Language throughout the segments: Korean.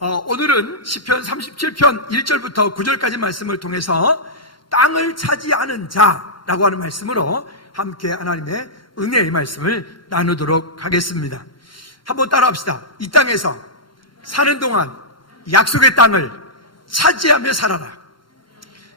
오늘은 시편 37편 1절부터 9절까지 말씀을 통해서 땅을 차지하는 자라고 하는 말씀으로 함께 하나님의 은혜의 말씀을 나누도록 하겠습니다. 한번 따라합시다. 이 땅에서 사는 동안 약속의 땅을 차지하며 살아라.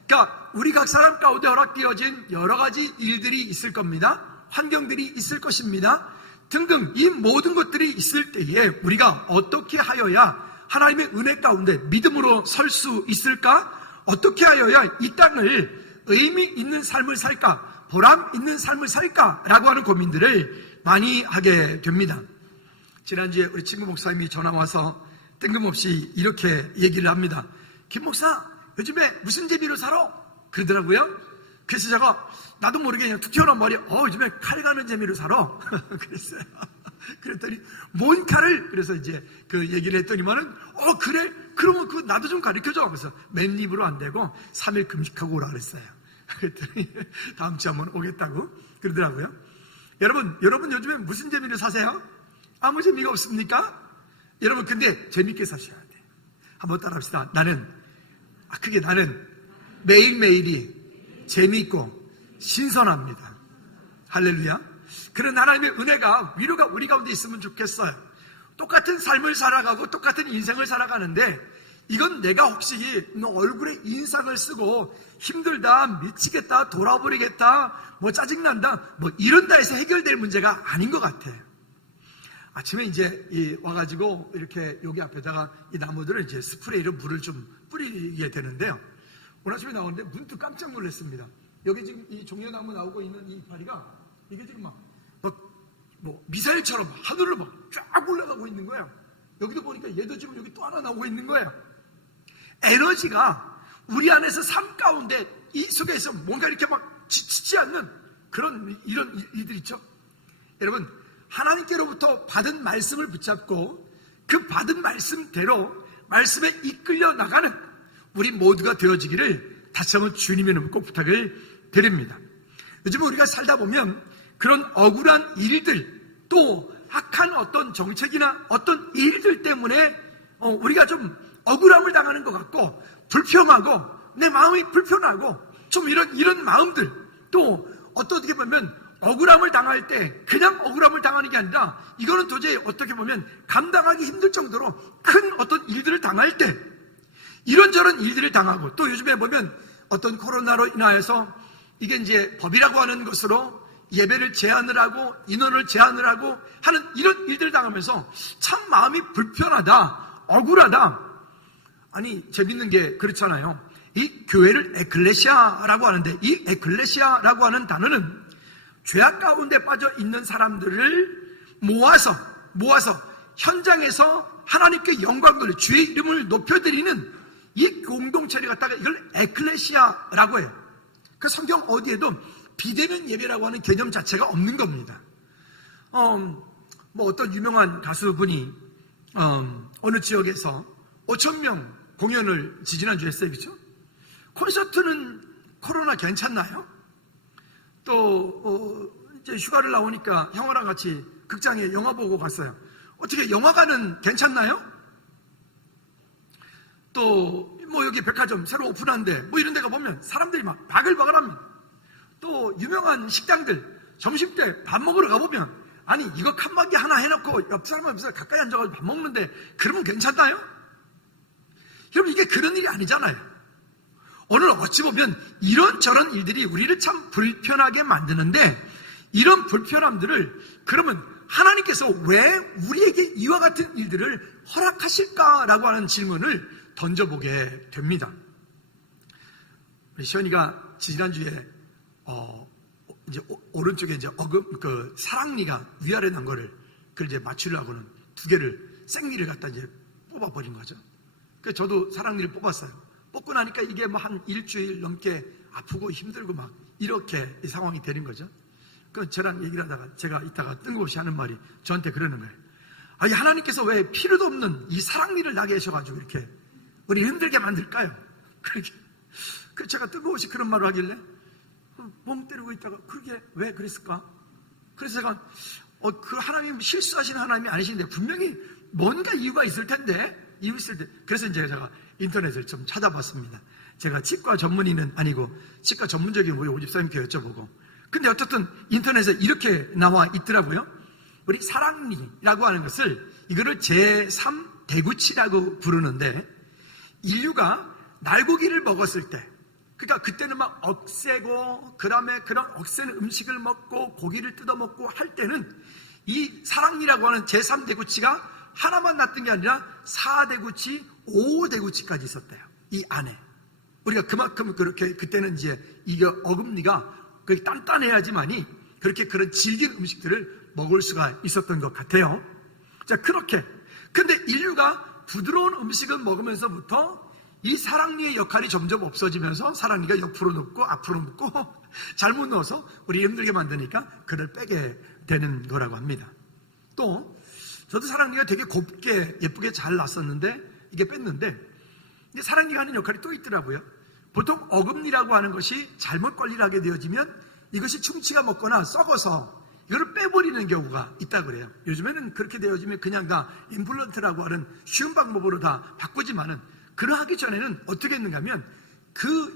그러니까 우리 각 사람 가운데 허락되어진 여러 가지 일들이 있을 겁니다. 환경들이 있을 것입니다. 등등 이 모든 것들이 있을 때에 우리가 어떻게 하여야 하나님의 은혜 가운데 믿음으로 설 수 있을까? 어떻게 하여야 이 땅을 의미 있는 삶을 살까? 보람 있는 삶을 살까? 라고 하는 고민들을 많이 하게 됩니다. 지난주에 우리 친구 목사님이 전화 와서 뜬금없이 이렇게 얘기를 합니다. 김 목사, 요즘에 무슨 재미로 살아? 그러더라고요. 그래서 제가 나도 모르게 그냥 툭 튀어나온 말이 요즘에 칼 가는 재미로 살아. 그랬어요. 그랬더니 뭔 칼을? 그래서 이제 그 얘기를 했더니만은 그래? 그러면 그거 나도 좀 가르쳐줘. 그래서 맨입으로 안 되고 3일 금식하고 오라 그랬어요. 그랬더니 다음 주에 한번 오겠다고 그러더라고요. 여러분 요즘에 무슨 재미로 사세요? 아무 재미가 없습니까? 여러분 근데 재밌게 사셔야 돼. 한번 따라합시다. 나는 매일매일이 재미있고 신선합니다. 할렐루야. 그런 하나님의 은혜가 위로가 우리 가운데 있으면 좋겠어요. 똑같은 삶을 살아가고 똑같은 인생을 살아가는데 이건 내가 혹시 얼굴에 인상을 쓰고 힘들다, 미치겠다, 돌아버리겠다, 짜증난다, 이런다 해서 해결될 문제가 아닌 것 같아요. 아침에 이제 와가지고 이렇게 여기 앞에다가 이 나무들을 이제 스프레이로 물을 좀 뿌리게 되는데요. 오늘 아침에 나오는데 문득 깜짝 놀랐습니다. 여기 지금 이 종려나무 나오고 있는 이 이파리가 이게 지금 미사일처럼 하늘로 쫙 올라가고 있는 거예요. 여기도 보니까 얘도 지금 여기 또 하나 나오고 있는 거예요. 에너지가 우리 안에서 삶 가운데 이 속에서 뭔가 이렇게 지치지 않는 이런 일들 있죠. 여러분, 하나님께로부터 받은 말씀을 붙잡고 그 받은 말씀대로 말씀에 이끌려 나가는 우리 모두가 되어지기를 다시 한번 주님의 이름으로 꼭 부탁을 드립니다. 요즘 우리가 살다 보면 그런 억울한 일들, 또 악한 어떤 정책이나 어떤 일들 때문에 우리가 좀 억울함을 당하는 것 같고 불평하고 내 마음이 불편하고 좀 이런 마음들, 또 어떻게 보면 억울함을 당할 때 그냥 억울함을 당하는 게 아니라 이거는 도저히 어떻게 보면 감당하기 힘들 정도로 큰 어떤 일들을 당할 때 이런저런 일들을 당하고, 또 요즘에 보면 어떤 코로나로 인하여서 이게 이제 법이라고 하는 것으로 예배를 제한을 하고 인원을 제한을 하고 하는 이런 일들을 당하면서 참 마음이 불편하다, 억울하다. 아니, 재밌는 게 그렇잖아요. 이 교회를 에클레시아라고 하는데 이 에클레시아라고 하는 단어는 죄악 가운데 빠져 있는 사람들을 모아서 현장에서 하나님께 영광 돌려 주의 이름을 높여드리는 이 공동체를 갖다가 이걸 에클레시아라고 해요. 그 성경 어디에도 비대면 예배라고 하는 개념 자체가 없는 겁니다. 어떤 유명한 가수분이 어느 지역에서 5,000명 공연을 지지난주에 했어요. 그렇죠? 콘서트는 코로나 괜찮나요? 또 이제 휴가를 나오니까 형아랑 같이 극장에 영화 보고 갔어요. 어떻게 영화관은 괜찮나요? 또 여기 백화점 새로 오픈한데 이런 데가 보면 사람들이 막 바글바글합니다. 또 유명한 식당들 점심때 밥 먹으러 가보면 아니 이거 칸막이 하나 해놓고 옆 사람 앞에서 가까이 앉아가지고 밥 먹는데 그러면 괜찮나요? 여러분, 이게 그런 일이 아니잖아요. 오늘 어찌 보면 이런저런 일들이 우리를 참 불편하게 만드는데 이런 불편함들을 그러면 하나님께서 왜 우리에게 이와 같은 일들을 허락하실까라고 하는 질문을 던져보게 됩니다. 우리 시연이가 지난주에 이제 오른쪽에 이제 사랑니가 위아래 난 거를 그걸 이제 맞추려고는 두 개를 생리를 갖다 이제 뽑아버린 거죠. 그래서 저도 사랑니를 뽑았어요. 뽑고 나니까 이게 한 일주일 넘게 아프고 힘들고 막 이렇게 이 상황이 되는 거죠. 그 저랑 얘기를 하다가 제가 이따가 뜬금없이 하는 말이 저한테 그러는 거예요. 아니, 하나님께서 왜 필요도 없는 이 사랑니를 나게 하셔가지고 이렇게 우리 힘들게 만들까요? 그렇게. 그래서 제가 뜬금없이 그런 말을 하길래 멍 때리고 있다가 그게 왜 그랬을까? 그래서 제가 그 하나님 실수하신 하나님이 아니신데 분명히 뭔가 이유가 있을 텐데 이웃을, 그래서 이제 제가 인터넷을 좀 찾아봤습니다. 제가 치과 전문의는 아니고 치과 전문적인 우리 오집사님께 여쭤보고, 근데 어쨌든 인터넷에 이렇게 나와 있더라고요. 우리 사랑니라고 하는 것을, 이거를 제3대구치라고 부르는데, 인류가 날고기를 먹었을 때, 그러니까 그때는 막 억세고, 그 다음에 그런 억센 음식을 먹고 고기를 뜯어먹고 할 때는 이 사랑니라고 하는 제3대구치가 하나만 났던 게 아니라 4대구치, 5대구치까지 있었대요. 이 안에. 우리가 그만큼 그렇게 그때는 이제 이게 어금니가 단단해야지만이 그렇게 그런 질긴 음식들을 먹을 수가 있었던 것 같아요. 자, 그렇게. 근데 인류가 부드러운 음식을 먹으면서부터 이 사랑니의 역할이 점점 없어지면서 사랑니가 옆으로 눕고 앞으로 눕고 잘못 넣어서 우리 힘들게 만드니까 그를 빼게 되는 거라고 합니다. 또 저도 사랑니가 되게 곱게 예쁘게 잘 났었는데 이게 뺐는데, 사랑니가 하는 역할이 또 있더라고요. 보통 어금니라고 하는 것이 잘못 관리를 하게 되어지면 이것이 충치가 먹거나 썩어서 이거를 빼버리는 경우가 있다고 그래요. 요즘에는 그렇게 되어지면 그냥 다 임플란트라고 하는 쉬운 방법으로 다 바꾸지만은, 그러하기 전에는 어떻게 했는가 하면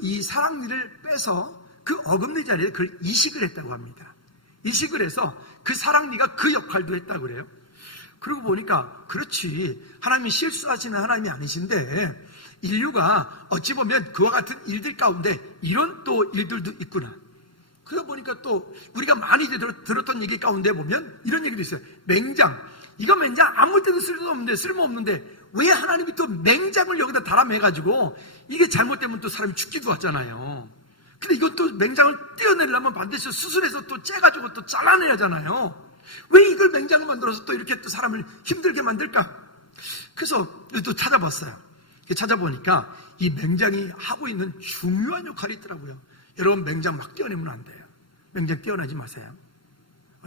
이 사랑니를 빼서 그 어금니 자리에 그걸 이식을 했다고 합니다. 이식을 해서 그 사랑니가 그 역할도 했다고 그래요. 그러고 보니까 그렇지, 하나님이 실수하시는 하나님이 아니신데 인류가 어찌 보면 그와 같은 일들 가운데 이런 또 일들도 있구나. 그러다 보니까 또 우리가 많이 들었던 얘기 가운데 보면 이런 얘기도 있어요. 맹장. 이거 맹장 아무 때도 쓸모없는데 왜 하나님이 또 맹장을 여기다 달아매가지고 이게 잘못되면 또 사람이 죽기도 하잖아요. 근데 이건 또 맹장을 떼어내려면 반드시 수술해서 또 째가지고 또 잘라내야 하잖아요. 왜 이걸 맹장을 만들어서 또 이렇게 또 사람을 힘들게 만들까? 그래서 또 찾아봤어요. 찾아보니까 이 맹장이 하고 있는 중요한 역할이 있더라고요. 여러분, 맹장 막 떼어내면 안 돼요. 맹장 떼어내지 마세요.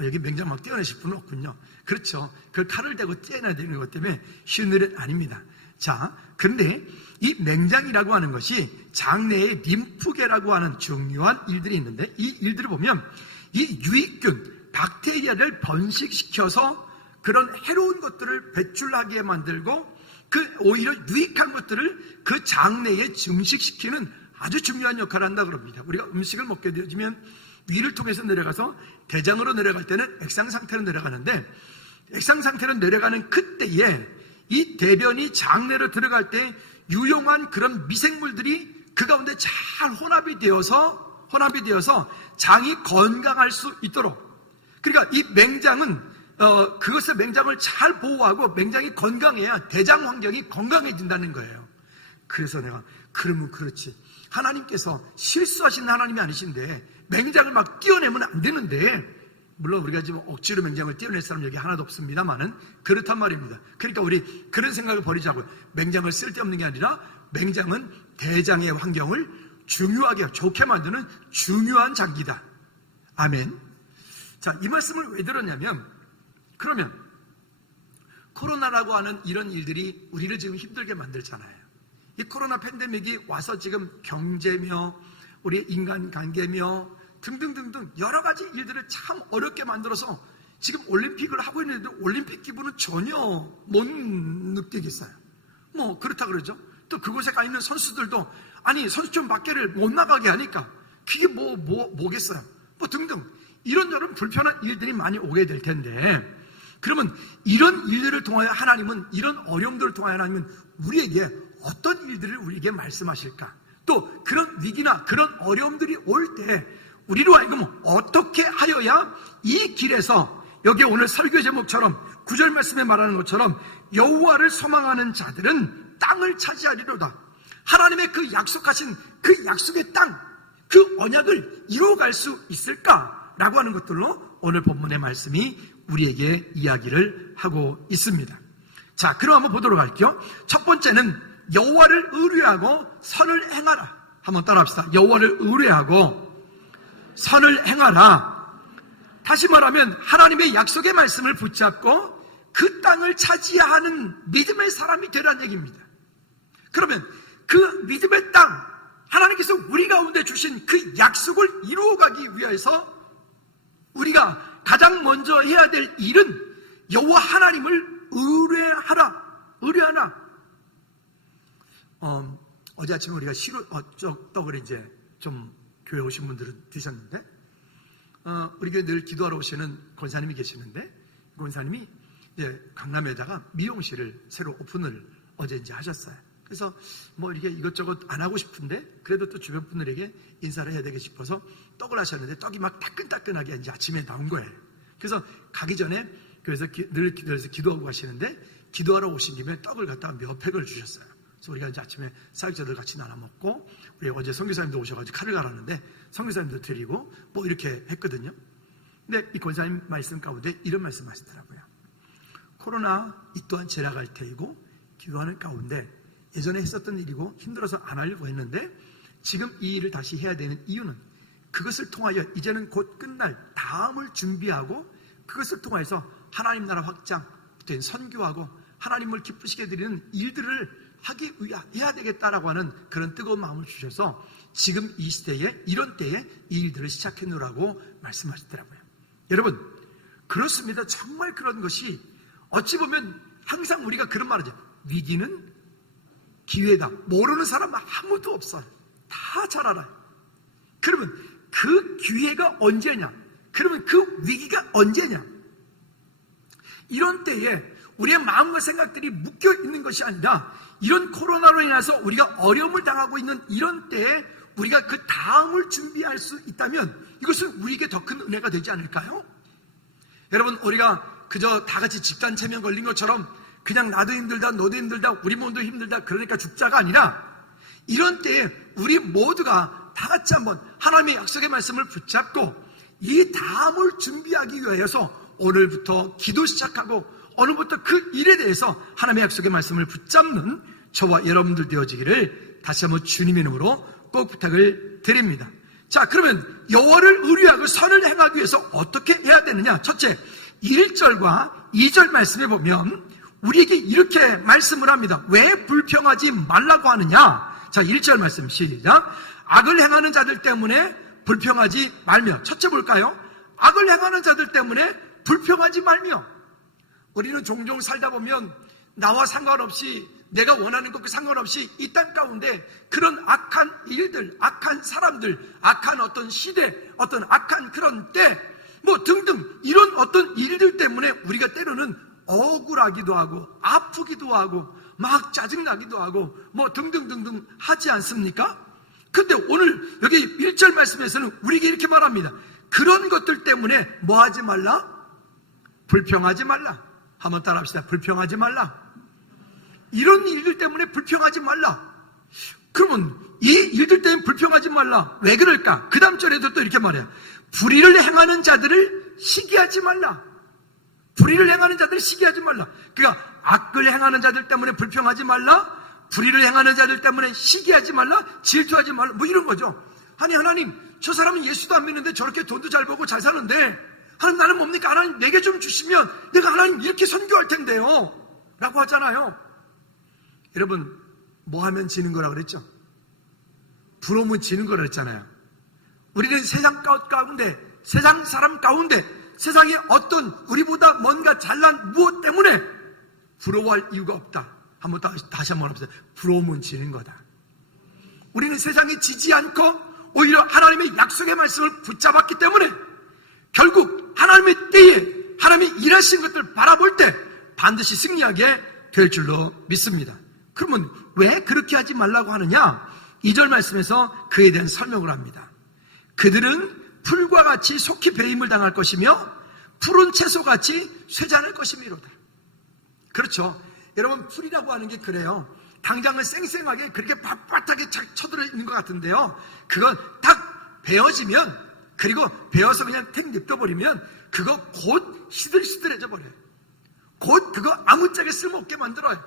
여기 맹장 막 떼어내실 분은 없군요. 그렇죠. 그걸 칼을 대고 떼어내야 되는 것 때문에 쉬운 일은 아닙니다. 자, 그런데 이 맹장이라고 하는 것이 장내의 림프계라고 하는 중요한 일들이 있는데, 이 일들을 보면 이 유익균, 박테리아를 번식시켜서 그런 해로운 것들을 배출하게 만들고, 오히려 유익한 것들을 그 장내에 증식시키는 아주 중요한 역할을 한다 그럽니다. 우리가 음식을 먹게 되어지면 위를 통해서 내려가서 대장으로 내려갈 때는 액상 상태로 내려가는데, 액상 상태로 내려가는 그때에 이 대변이 장내로 들어갈 때 유용한 그런 미생물들이 그 가운데 잘 혼합이 되어서 장이 건강할 수 있도록, 그러니까 이 맹장은 그것의 맹장을 잘 보호하고 맹장이 건강해야 대장 환경이 건강해진다는 거예요. 그래서 내가, 그러면 그렇지, 하나님께서 실수하시는 하나님이 아니신데 맹장을 막 떼어내면 안 되는데, 물론 우리가 지금 억지로 맹장을 떼어낼 사람 여기 하나도 없습니다만은 그렇단 말입니다. 그러니까 우리 그런 생각을 버리자고요. 맹장을 쓸데없는 게 아니라 맹장은 대장의 환경을 중요하게 좋게 만드는 중요한 장기다. 아멘. 자, 이 말씀을 왜 들었냐면, 그러면 코로나라고 하는 이런 일들이 우리를 지금 힘들게 만들잖아요. 이 코로나 팬데믹이 와서 지금 경제며 우리 인간관계며 등등등등 여러 가지 일들을 참 어렵게 만들어서 지금 올림픽을 하고 있는데 올림픽 기분은 전혀 못 느끼겠어요. 뭐 그렇다 그러죠. 또 그곳에 가 있는 선수들도 아니 선수촌 밖에를 못 나가게 하니까 그게 뭐겠어요. 뭐 등등 이런저런 불편한 일들이 많이 오게 될 텐데, 그러면 이런 일들을 통하여 하나님은, 이런 어려움들을 통하여 하나님은 우리에게 어떤 일들을 우리에게 말씀하실까? 또 그런 위기나 그런 어려움들이 올 때 우리로 하여금 어떻게 하여야 이 길에서, 여기 오늘 설교 제목처럼 9절 말씀에 말하는 것처럼 여호와를 소망하는 자들은 땅을 차지하리로다. 하나님의 그 약속하신 그 약속의 땅, 그 언약을 이루어갈 수 있을까라고 하는 것들로 오늘 본문의 말씀이 우리에게 이야기를 하고 있습니다. 자, 그럼 한번 보도록 할게요. 첫 번째는 여호와를 의뢰하고 선을 행하라. 한번 따라합시다. 여호와를 의뢰하고 선을 행하라. 다시 말하면 하나님의 약속의 말씀을 붙잡고 그 땅을 차지하는 믿음의 사람이 되라는 얘기입니다. 그러면 그 믿음의 땅, 하나님께서 우리 가운데 주신 그 약속을 이루어가기 위해서 우리가 가장 먼저 해야 될 일은 여호와 하나님을 의뢰하라. 어제 아침에 우리가 떡을 이제 좀 교회 오신 분들은 드셨는데, 우리 교회 늘 기도하러 오시는 권사님이 계시는데, 권사님이 이제 강남에다가 미용실을 새로 오픈을 어제 이제 하셨어요. 그래서 뭐 이게 이것저것 안 하고 싶은데 그래도 또 주변 분들에게 인사를 해야 되겠 싶어서 떡을 하셨는데 떡이 막 따끈따끈하게 이제 아침에 나온 거예요. 그래서 가기 전에 그래서 늘 기도하고 가시는데, 기도하러 오신 김에 떡을 갖다가 몇 팩을 주셨어요. 그래서 우리가 이제 아침에 사역자들 같이 나눠 먹고, 우리 어제 선교사님도 오셔가지고 칼을 갈았는데 선교사님도 드리고 뭐 이렇게 했거든요. 근데 이 권사님 말씀 가운데 이런 말씀 하시더라고요. 코로나 이 또한 지나갈 테이고, 기도하는 가운데 예전에 했었던 일이고 힘들어서 안 하려고 했는데 지금 이 일을 다시 해야 되는 이유는 그것을 통하여 이제는 곧 끝날 다음을 준비하고, 그것을 통해서 하나님 나라 확장, 선교하고 하나님을 기쁘시게 드리는 일들을 하기 위해 해야 되겠다라고 하는 그런 뜨거운 마음을 주셔서 지금 이 시대에, 이런 때에 이 일들을 시작해 놓으라고 말씀하시더라고요. 여러분, 그렇습니다. 정말 그런 것이 어찌 보면 항상 우리가 그런 말 하죠. 위기는 기회다. 모르는 사람은 아무도 없어요. 다 잘 알아요. 그러면 그 기회가 언제냐? 그러면 그 위기가 언제냐? 이런 때에 우리의 마음과 생각들이 묶여 있는 것이 아니라, 이런 코로나로 인해서 우리가 어려움을 당하고 있는 이런 때에 우리가 그 다음을 준비할 수 있다면 이것은 우리에게 더 큰 은혜가 되지 않을까요? 여러분, 우리가 그저 다 같이 집단 체면 걸린 것처럼 그냥 나도 힘들다, 너도 힘들다, 우리 몸도 힘들다, 그러니까 죽자가 아니라, 이런 때에 우리 모두가 다 같이 한번 하나님의 약속의 말씀을 붙잡고 이 다음을 준비하기 위해서 오늘부터 기도 시작하고 오늘부터 그 일에 대해서 하나님의 약속의 말씀을 붙잡는 저와 여러분들 되어지기를 다시 한번 주님의 이름으로 꼭 부탁을 드립니다. 자, 그러면 여호와를 의뢰하고 선을 행하기 위해서 어떻게 해야 되느냐? 첫째, 1절과 2절 말씀에 보면 우리에게 이렇게 말씀을 합니다. 왜 불평하지 말라고 하느냐? 자, 1절 말씀 시작. 악을 행하는 자들 때문에 불평하지 말며. 첫째 볼까요? 악을 행하는 자들 때문에 불평하지 말며. 우리는 종종 살다 보면 나와 상관없이, 내가 원하는 것과 상관없이 이 땅 가운데 그런 악한 일들, 악한 사람들, 악한 어떤 시대, 어떤 악한 그런 때, 뭐 등등 이런 어떤 일들 때문에 우리가 때로는 억울하기도 하고 아프기도 하고 막 짜증나기도 하고 뭐 등등등등 하지 않습니까? 근데 오늘 여기 1절 말씀에서는 우리에게 이렇게 말합니다. 그런 것들 때문에 뭐 하지 말라? 불평하지 말라. 한번 따라 합시다. 불평하지 말라. 이런 일들 때문에 불평하지 말라. 그러면 이 일들 때문에 불평하지 말라. 왜 그럴까? 그 다음 절에도 또 이렇게 말해요. 불의를 행하는 자들을 시기하지 말라. 불의를 행하는 자들을 시기하지 말라. 그러니까 악을 행하는 자들 때문에 불평하지 말라. 불의를 행하는 자들 때문에 시기하지 말라. 질투하지 말라. 뭐 이런 거죠. 아니, 하나님, 저 사람은 예수도 안 믿는데 저렇게 돈도 잘 벌고 잘 사는데 하나님, 나는 뭡니까? 하나님, 내게 좀 주시면 내가 하나님 이렇게 선교할 텐데요 라고 하잖아요. 여러분, 뭐 하면 지는 거라 그랬죠? 부러우면 지는 거라 그랬잖아요. 우리는 세상 가운데, 세상 사람 가운데, 세상에 어떤 우리보다 뭔가 잘난 무엇 때문에 부러워할 이유가 없다. 한번 다시 한번 해보세요. 부러우면 지는 거다. 우리는 세상에 지지 않고 오히려 하나님의 약속의 말씀을 붙잡았기 때문에 결국 하나님의 때에 하나님이 일하신 것들을 바라볼 때 반드시 승리하게 될 줄로 믿습니다. 그러면 왜 그렇게 하지 말라고 하느냐? 2절 말씀에서 그에 대한 설명을 합니다. 그들은 풀과 같이 속히 배임을 당할 것이며 푸른 채소같이 쇠잔할 것이미로다. 그렇죠. 여러분, 풀이라고 하는 게 그래요. 당장은 쌩쌩하게 그렇게 빳빳하게 쳐들어 있는 것 같은데요, 그건 딱 베어지면, 그리고 베어서 그냥 탱 냅둬버리면 그거 곧 시들시들해져 버려요. 곧 그거 아무짝에 쓸모없게 만들어요.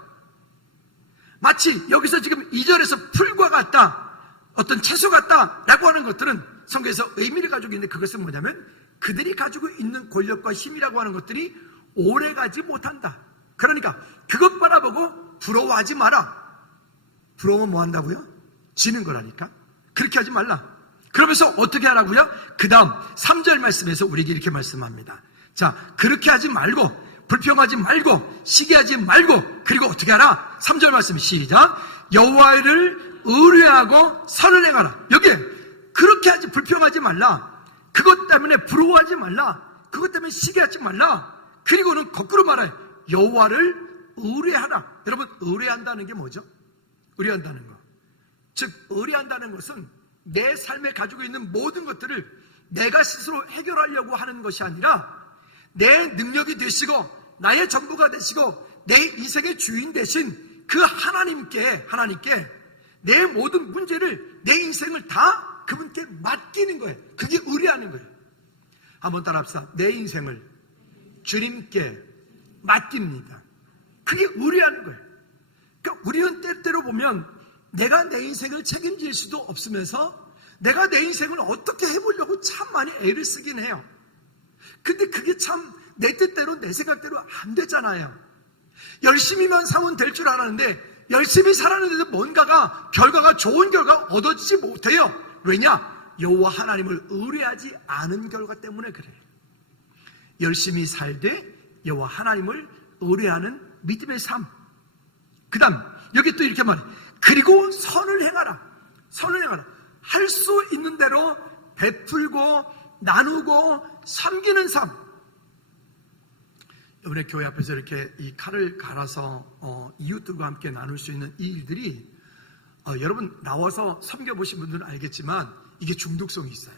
마치 여기서 지금 2절에서 풀과 같다, 어떤 채소 같다 라고 하는 것들은 성경에서 의미를 가지고 있는데, 그것은 뭐냐면 그들이 가지고 있는 권력과 힘이라고 하는 것들이 오래가지 못한다. 그러니까 그것 바라보고 부러워하지 마라. 부러우면 뭐 한다고요? 지는 거라니까. 그렇게 하지 말라. 그러면서 어떻게 하라고요? 그 다음 3절 말씀에서 우리에게 이렇게 말씀합니다. 자, 그렇게 하지 말고 불평하지 말고 시기하지 말고, 그리고 어떻게 하라? 3절 말씀 시작. 여호와를 의뢰하고 선을 행하라. 여기에 그렇게 하지, 불평하지 말라. 그것 때문에 부러워하지 말라. 그것 때문에 시기하지 말라. 그리고는 거꾸로 말해요. 여호와를 의뢰하라. 여러분, 의뢰한다는 게 뭐죠? 의뢰한다는 거, 즉 의뢰한다는 것은 내 삶에 가지고 있는 모든 것들을 내가 스스로 해결하려고 하는 것이 아니라 내 능력이 되시고 나의 전부가 되시고 내 인생의 주인 되신 그 하나님께 내 모든 문제를, 내 인생을 다 그분께 맡기는 거예요. 그게 의뢰하는 거예요. 한번 따라합시다. 내 인생을 주님께 맡깁니다. 그게 의뢰하는 거예요. 그러니까 우리는 때때로 보면 내가 내 인생을 책임질 수도 없으면서 내가 내 인생을 어떻게 해보려고 참 많이 애를 쓰긴 해요. 근데 그게 참 내 뜻대로 내 생각대로 안 되잖아요. 열심히만 살면 될 줄 알았는데 열심히 살았는데도 뭔가가, 결과가, 좋은 결과가 얻어지지 못해요. 왜냐? 여호와 하나님을 의뢰하지 않은 결과 때문에 그래요. 열심히 살되 여호와 하나님을 의뢰하는 믿음의 삶. 그 다음 여기 또 이렇게 말해. 그리고 선을 행하라. 선을 행하라. 할 수 있는 대로 베풀고 나누고 섬기는 삶. 이번에 교회 앞에서 이렇게 이 칼을 갈아서 이웃들과 함께 나눌 수 있는 이 일들이 여러분 나와서 섬겨보신 분들은 알겠지만 이게 중독성이 있어요.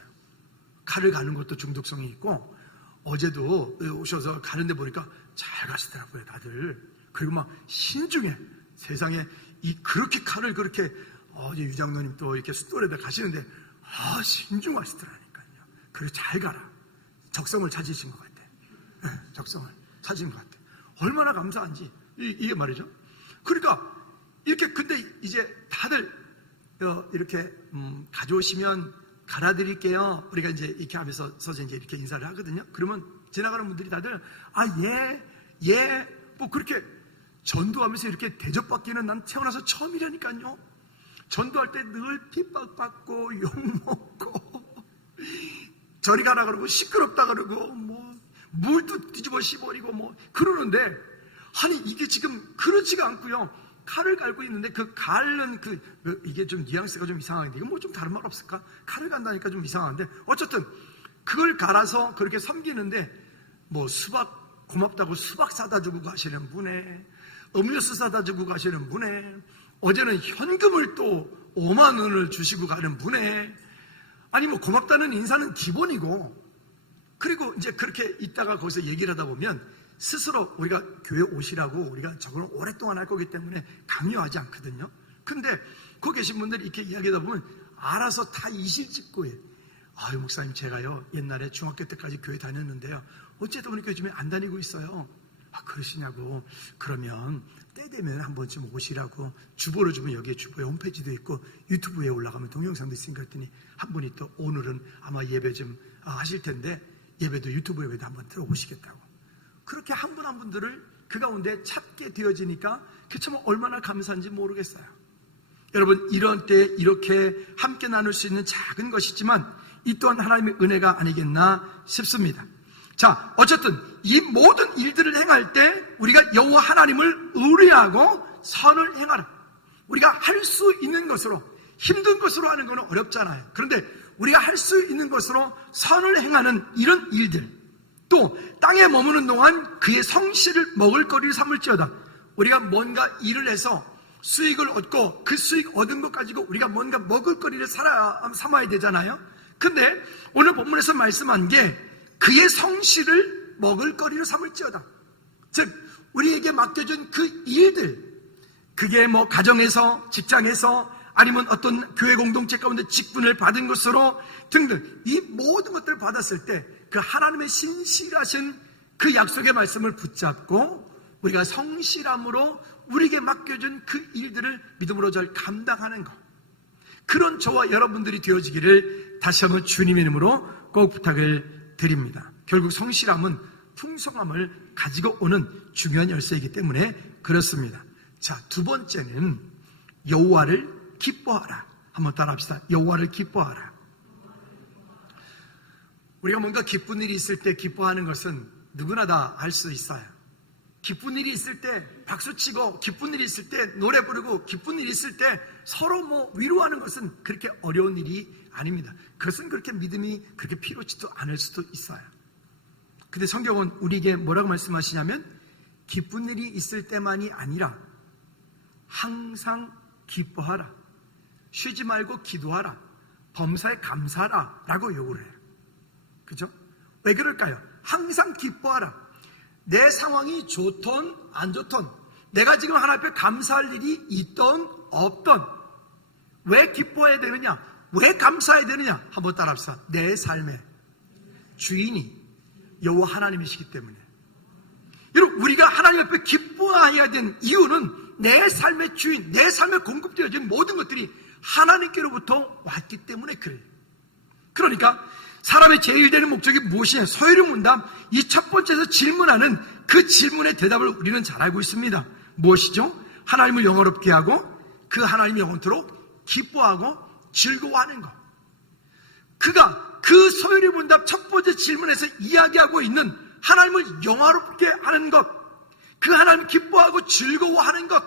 칼을 가는 것도 중독성이 있고, 어제도 오셔서 가는데 보니까 잘 가시더라고요, 다들. 그리고 막 신중해. 세상에 그렇게 칼을 그렇게 어제 유장로님 또 이렇게 숫돌에다 가시는데 신중하시더라니까요. 그래 잘 가라. 적성을 찾으신 것 같아. 네, 적성을 찾은 것 같아. 얼마나 감사한지 이게 말이죠. 그러니까 이렇게, 근데 이제 다들 이렇게 가져오시면 갈아드릴게요. 우리가 이제 이렇게 하면서 서서 이제 이렇게 인사를 하거든요. 그러면 지나가는 분들이 다들 뭐 그렇게 전도하면서 이렇게 대접받기는 난 태어나서 처음이라니까요. 전도할 때 늘 핍박받고 욕먹고 저리 가라 그러고 시끄럽다 그러고 뭐 물도 뒤집어 씌버리고 뭐 그러는데, 아니 이게 지금 그렇지가 않고요. 칼을 갈고 있는데 그 갈는 이게 좀 뉘앙스가 좀 이상한데, 이거 뭐 좀 다른 말 없을까? 칼을 간다니까 좀 이상한데, 어쨌든 그걸 갈아서 그렇게 섬기는데 뭐 수박 고맙다고 수박 사다 주고 가시는 분에, 음료수 사다 주고 가시는 분에, 어제는 현금을 또 5만 원을 주시고 가는 분에, 아니 뭐 고맙다는 인사는 기본이고, 그리고 이제 그렇게 있다가 거기서 얘기를 하다 보면 스스로 우리가 교회 오시라고 우리가 저걸 오랫동안 할 거기 때문에 강요하지 않거든요. 근데 거기 계신 분들이 이렇게 이야기하다 보면 알아서 다 이실직고해. 아유 목사님, 제가요 옛날에 중학교 때까지 교회 다녔는데요, 어쨌든 보니까 요즘에 안 다니고 있어요. 그러시냐고. 그러면 때 되면 한 번쯤 오시라고 주보를 주면 여기에 주보에 홈페이지도 있고 유튜브에 올라가면 동영상도 있으니까 했더니 한 분이 또 오늘은 아마 예배 좀 하실 텐데 예배도 유튜브 예배도 한번 들어보시겠다고. 그렇게 한 분 한 분들을 그 가운데 찾게 되어지니까 그게 참 얼마나 감사한지 모르겠어요. 여러분, 이런 때 이렇게 함께 나눌 수 있는 작은 것이지만 이 또한 하나님의 은혜가 아니겠나 싶습니다. 자, 어쨌든 이 모든 일들을 행할 때 우리가 여호와 하나님을 의뢰하고 선을 행하라. 우리가 할 수 있는 것으로, 힘든 것으로 하는 것은 어렵잖아요. 그런데 우리가 할 수 있는 것으로 선을 행하는 이런 일들, 또 땅에 머무는 동안 그의 성실을 먹을거리를 삼을지어다. 우리가 뭔가 일을 해서 수익을 얻고 그 수익 얻은 것 가지고 우리가 뭔가 먹을거리를 삼아야 되잖아요. 근데 오늘 본문에서 말씀한 게 그의 성실을 먹을거리로 삼을지어다. 즉 우리에게 맡겨준 그 일들, 그게 뭐 가정에서, 직장에서, 아니면 어떤 교회 공동체 가운데 직분을 받은 것으로 등등, 이 모든 것들을 받았을 때 그 하나님의 신실하신 그 약속의 말씀을 붙잡고 우리가 성실함으로 우리에게 맡겨준 그 일들을 믿음으로 잘 감당하는 것, 그런 저와 여러분들이 되어지기를 다시 한번 주님의 이름으로 꼭 부탁을 드립니다. 결국 성실함은 풍성함을 가지고 오는 중요한 열쇠이기 때문에 그렇습니다. 자, 두 번째는 여호와를 기뻐하라. 한번 따라합시다. 여호와를 기뻐하라. 우리가 뭔가 기쁜 일이 있을 때 기뻐하는 것은 누구나 다 할 수 있어요. 기쁜 일이 있을 때 박수치고, 기쁜 일이 있을 때 노래 부르고, 기쁜 일이 있을 때 서로 위로하는 것은 그렇게 어려운 일이 아닙니다. 그것은 그렇게 믿음이 그렇게 필요치도 않을 수도 있어요. 근데 성경은 우리에게 뭐라고 말씀하시냐면, 기쁜 일이 있을 때만이 아니라 항상 기뻐하라, 쉬지 말고 기도하라, 범사에 감사하라 라고 요구를 해요. 그죠? 왜 그럴까요? 항상 기뻐하라. 내 상황이 좋던 안 좋던, 내가 지금 하나님 앞에 감사할 일이 있던 없던, 왜 기뻐해야 되느냐, 왜 감사해야 되느냐, 한번 따라합시다. 내 삶의 주인이 여호와 하나님이시기 때문에. 여러분, 우리가 하나님 앞에 기뻐해야 되는 이유는 내 삶의 주인, 내 삶에 공급되어진 모든 것들이 하나님께로부터 왔기 때문에 그래요. 그러니까 사람의 제일 되는 목적이 무엇이냐? 서열의 문답, 이 첫 번째에서 질문하는 그 질문의 대답을 우리는 잘 알고 있습니다. 무엇이죠? 하나님을 영화롭게 하고 그 하나님이 영원토록 기뻐하고 즐거워하는 것. 그가 그 서열의 문답 첫 번째 질문에서 이야기하고 있는 하나님을 영화롭게 하는 것, 그 하나님 기뻐하고 즐거워하는 것,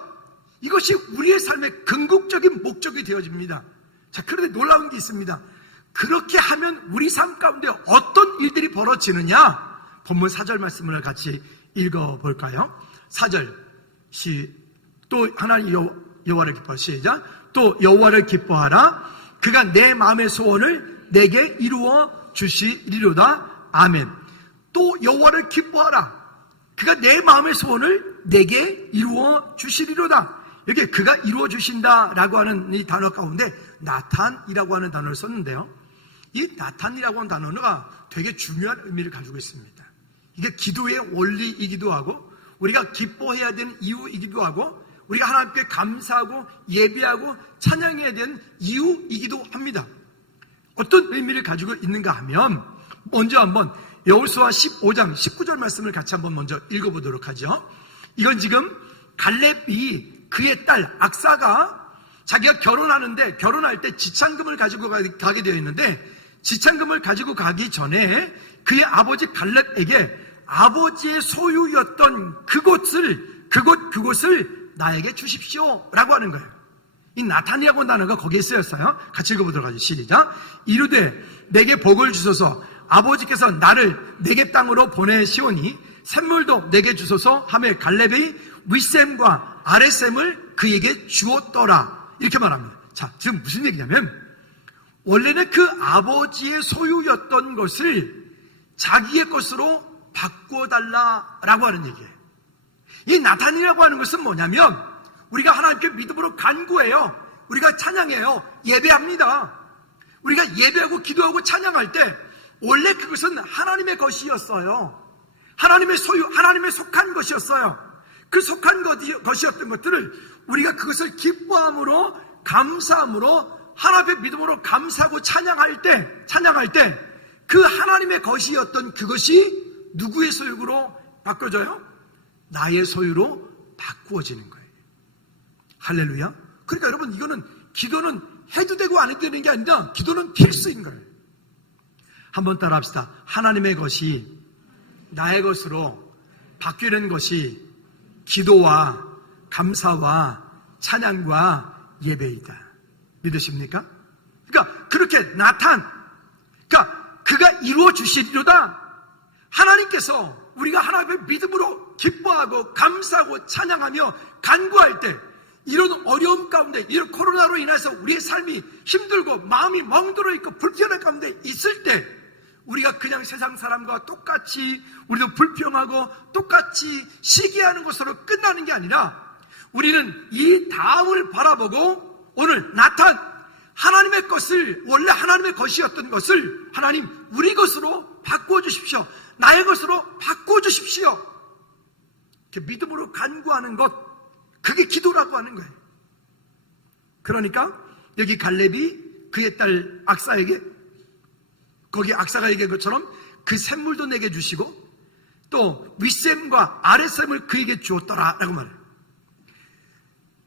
이것이 우리의 삶의 궁극적인 목적이 되어집니다. 자, 그런데 놀라운 게 있습니다. 그렇게 하면 우리 삶 가운데 어떤 일들이 벌어지느냐? 본문 4절 말씀을 같이 읽어볼까요? 4절 또 하나님 여호와를 기뻐하라. 시작. 또 여호와를 기뻐하라. 그가 내 마음의 소원을 내게 이루어 주시리로다. 아멘. 또 여호와를 기뻐하라. 그가 내 마음의 소원을 내게 이루어 주시리로다. 여기 그가 이루어 주신다라고 하는 이 단어 가운데 나탄이라고 하는 단어를 썼는데요, 이 나탄이라고 하는 단어가 되게 중요한 의미를 가지고 있습니다. 이게 기도의 원리이기도 하고, 우리가 기뻐해야 되는 이유이기도 하고, 우리가 하나님께 감사하고 예배하고 찬양해야 되는 이유이기도 합니다. 어떤 의미를 가지고 있는가 하면, 먼저 한번 여호수아 15장 19절 말씀을 같이 한번 먼저 읽어보도록 하죠. 이건 지금 갈렙이 그의 딸 악사가 자기가 결혼할 때 지창금을 가지고 가게 되어 있는데, 지창금을 가지고 가기 전에 그의 아버지 갈렙에게 아버지의 소유였던 그곳을 나에게 주십시오 라고 하는 거예요. 이 나탄이라고 하는 단어가 거기에 쓰였어요. 같이 읽어보도록 하죠. 시작. 이르되 내게 복을 주소서, 아버지께서 나를 내게 땅으로 보내시오니 샘물도 내게 주소서 하며 갈렙의 윗샘과 아랫샘을 그에게 주었더라, 이렇게 말합니다. 자, 지금 무슨 얘기냐면, 원래는 그 아버지의 소유였던 것을 자기의 것으로 바꿔달라라고 하는 얘기예요. 이 나탄이라고 하는 것은 뭐냐면, 우리가 하나님께 믿음으로 간구해요. 우리가 찬양해요. 예배합니다. 우리가 예배하고 기도하고 찬양할 때 원래 그것은 하나님의 것이었어요. 하나님의 소유, 하나님의 속한 것이었어요. 그 속한 것이었던 것들을 우리가 그것을 기뻐함으로, 감사함으로, 하나님의 믿음으로 감사하고 찬양할 때 그 하나님의 것이었던 그것이 누구의 소유로 바꿔져요? 나의 소유로 바꾸어지는 거예요. 할렐루야. 그러니까 여러분, 이거는 기도는 해도 되고 안 해도 되는 게 아니라 기도는 필수인 거예요. 한번 따라 합시다. 하나님의 것이 나의 것으로 바뀌는 것이 기도와 감사와 찬양과 예배이다. 믿으십니까? 그러니까 그렇게 그러니까 그가 이루어 주시리로다. 하나님께서 우리가 하나님의 믿음으로 기뻐하고 감사하고 찬양하며 간구할 때, 이런 어려움 가운데, 이런 코로나로 인해서 우리의 삶이 힘들고 마음이 멍들어 있고 불편한 가운데 있을 때, 우리가 그냥 세상 사람과 똑같이 우리도 불평하고 똑같이 시기하는 것으로 끝나는 게 아니라, 우리는 이 다음을 바라보고 오늘 나탄, 하나님의 것을, 원래 하나님의 것이었던 것을 하나님 우리 것으로 바꾸어 주십시오. 나의 것으로 바꾸어 주십시오. 이렇게 믿음으로 간구하는 것, 그게 기도라고 하는 거예요. 그러니까 여기 갈렙이 그의 딸 악사에게, 거기 악사가 얘기한 것처럼 그 샘물도 내게 주시고 또 윗샘과 아랫샘을 그에게 주었더라 라고 말해요.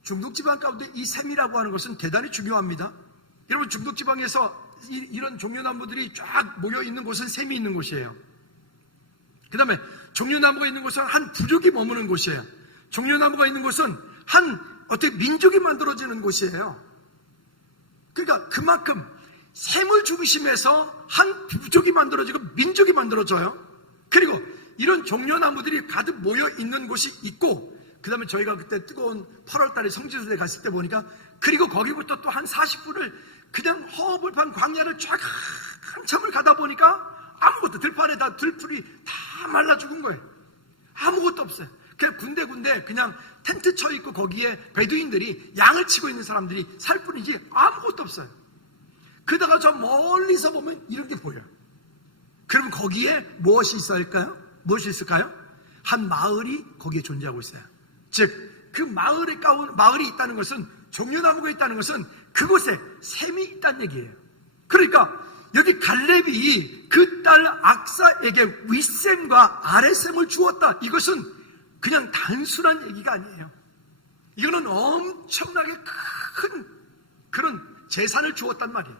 중동지방 가운데 이 샘이라고 하는 것은 대단히 중요합니다. 여러분, 중동지방에서 이런 종려나무들이 쫙 모여있는 곳은 샘이 있는 곳이에요. 그 다음에 종려나무가 있는 곳은 한 부족이 머무는 곳이에요. 종려나무가 있는 곳은 한 어떻게 민족이 만들어지는 곳이에요. 그러니까 그만큼 샘을 중심에서 한 부족이 만들어지고 민족이 만들어져요. 그리고 이런 종려나무들이 가득 모여 있는 곳이 있고, 그 다음에 저희가 그때 뜨거운 8월 달에 성지순례 갔을 때 보니까, 그리고 거기부터 또 한 40분을 그냥 허허벌판 광야를 쫙 한참을 가다 보니까 아무것도, 들판에 다 들풀이 다 말라 죽은 거예요. 아무것도 없어요. 그냥 군데군데 그냥 텐트 쳐 있고 거기에 베두인들이 양을 치고 있는 사람들이 살 뿐이지 아무것도 없어요. 그러다가 저 멀리서 보면 이런 게 보여요. 그럼 거기에 무엇이 있을까요? 무엇이 있을까요? 한 마을이 거기에 존재하고 있어요. 즉 그 마을이 있다는 것은, 종려나무가 있다는 것은 그곳에 샘이 있다는 얘기예요. 그러니까 여기 갈렙이 그 딸 악사에게 윗샘과 아랫샘을 주었다. 이것은 그냥 단순한 얘기가 아니에요. 이거는 엄청나게 큰 그런 재산을 주었단 말이에요.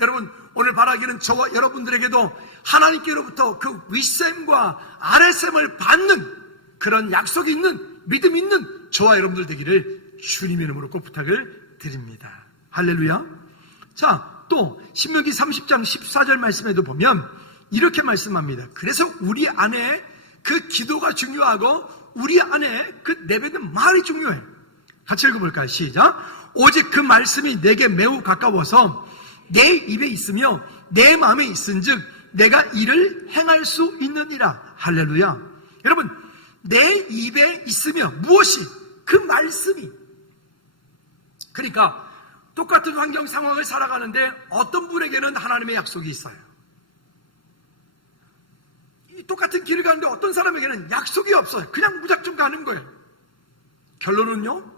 여러분, 오늘 바라기는 저와 여러분들에게도 하나님께로부터 그 윗샘과 아랫샘을 받는 그런 약속이 있는, 믿음이 있는 저와 여러분들 되기를 주님의 이름으로 꼭 부탁을 드립니다. 할렐루야. 자, 또 신명기 30장 14절 말씀에도 보면 이렇게 말씀합니다. 그래서 우리 안에 그 기도가 중요하고 우리 안에 그 내뱉는 말이 중요해요. 같이 읽어볼까요? 시작. 오직 그 말씀이 내게 매우 가까워서 내 입에 있으며 내 마음에 있은즉 내가 이를 행할 수 있느니라. 할렐루야. 여러분, 내 입에 있으며 무엇이? 그 말씀이. 그러니까 똑같은 환경 상황을 살아가는데 어떤 분에게는 하나님의 약속이 있어요. 똑같은 길을 가는데 어떤 사람에게는 약속이 없어요. 그냥 무작정 가는 거예요. 결론은요,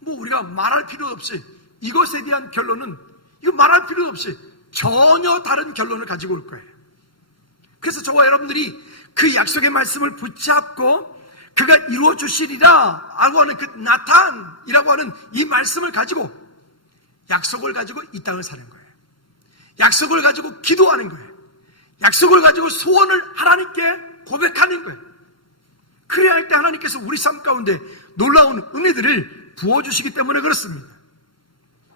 뭐 우리가 말할 필요 없이, 이것에 대한 결론은 이거 말할 필요 없이 전혀 다른 결론을 가지고 올 거예요. 그래서 저와 여러분들이 그 약속의 말씀을 붙잡고 그가 이루어 주시리라 라고 하는 그 나탄이라고 하는 이 말씀을 가지고, 약속을 가지고 이 땅을 사는 거예요. 약속을 가지고 기도하는 거예요. 약속을 가지고 소원을 하나님께 고백하는 거예요. 그래야 할 때 하나님께서 우리 삶 가운데 놀라운 은혜들을 부어주시기 때문에 그렇습니다.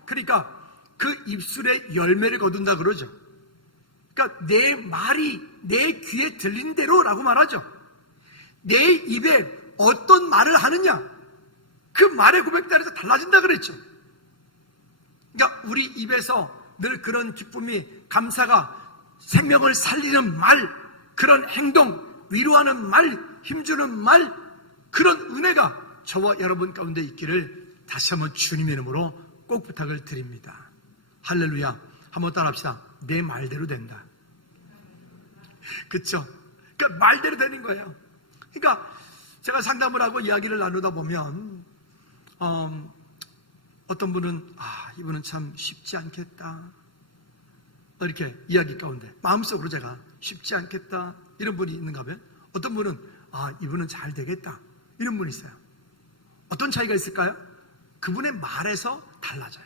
그러니까 그 입술에 열매를 거둔다 그러죠. 그러니까 내 말이 내 귀에 들린 대로라고 말하죠. 내 입에 어떤 말을 하느냐, 그 말의 고백 따라서 달라진다 그랬죠. 그러니까 우리 입에서 늘 그런 기쁨이, 감사가, 생명을 살리는 말, 그런 행동, 위로하는 말, 힘주는 말, 그런 은혜가 저와 여러분 가운데 있기를 다시 한번 주님의 이름으로 꼭 부탁을 드립니다. 할렐루야. 한번 따라합시다. 내 말대로 된다. 그쵸? 그러니까 말대로 되는 거예요. 그러니까 제가 상담을 하고 이야기를 나누다 보면 어떤 분은 이분은 참 쉽지 않겠다, 이렇게 이야기 가운데 마음속으로 제가 쉽지 않겠다 이런 분이 있는가 하면, 어떤 분은 이분은 잘 되겠다 이런 분이 있어요. 어떤 차이가 있을까요? 그분의 말에서 달라져요.